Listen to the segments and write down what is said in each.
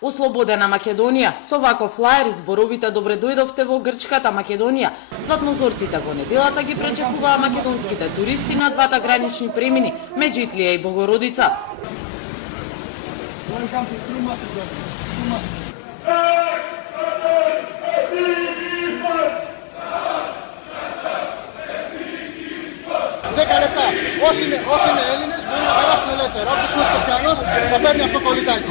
Ослободена Македонија, со ваков флаер зборовите добре дојдовте во грчката Македонија. Златнозорците во неделата ги пречекуваа македонските туристи на двата гранични премини, Меджитлија и Богородица. Όσοι είναι Έλληνες μπορούν να περάσουν ελεύθερα. Όποιος είναι Σκοπιανός θα παίρνει αυτό το κολλητάκι.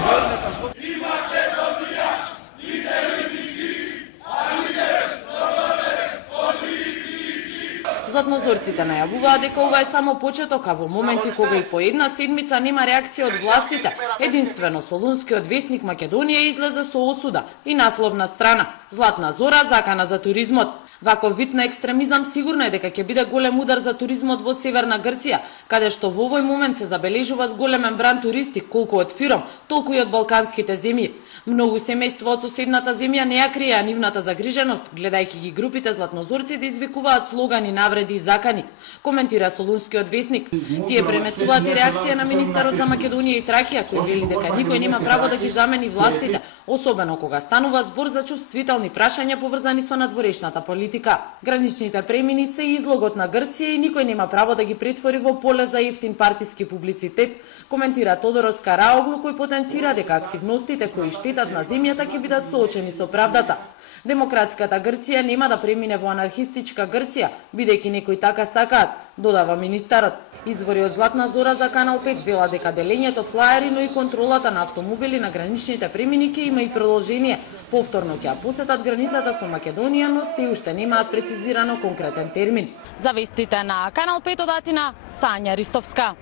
Златнозорците најавуваа дека ова е само почеток, а во моменти кога и по една седмица нема реакција од властите, единствено Солунскиот весник Македонија излезе со осуда и насловна страна Златна зора закана за туризмот. Ваков вид на екстремизам сигурно е дека ќе биде голем удар за туризмот во Северна Грција, каде што во овој момент се забележува зголемен бран туристи, колку од Фиром, толку и од балканските земји. Многу семејства од соседната земја не ја криеа нивната загриженост, гледајќи ги групите златнозорци да извикуваат слогани, навреди и закани, коментира Солунскиот весник. Тие пренесуваат и реакција на министерот за Македонија и Тракија, кој вели дека никој нема право да ги замени властите, особено кога станува збор за чувствителни прашања поврзани со надворешната политика. Граничните премини се излогот на Грција и никој нема право да ги претвори во поле за ефтин партиски публицитет, коментира Тодорос Караоглу, кој потенцира дека активностите кои штетат на земјата ќе бидат соочени со правдата. Демократската Грција нема да премине во анархистичка Грција, бидејќи некои така сакаат, додава министерот. Извори од Златна зора за Канал 5 вела дека делењето флаери, но и контролата на автомобили на граничните премини ќе има и продолжение. Повторно ќе посетат границата со Македонија, но се уште немаат прецизирано конкретен термин. За вестите на Канал 5 од Атина, Сања Ристовска.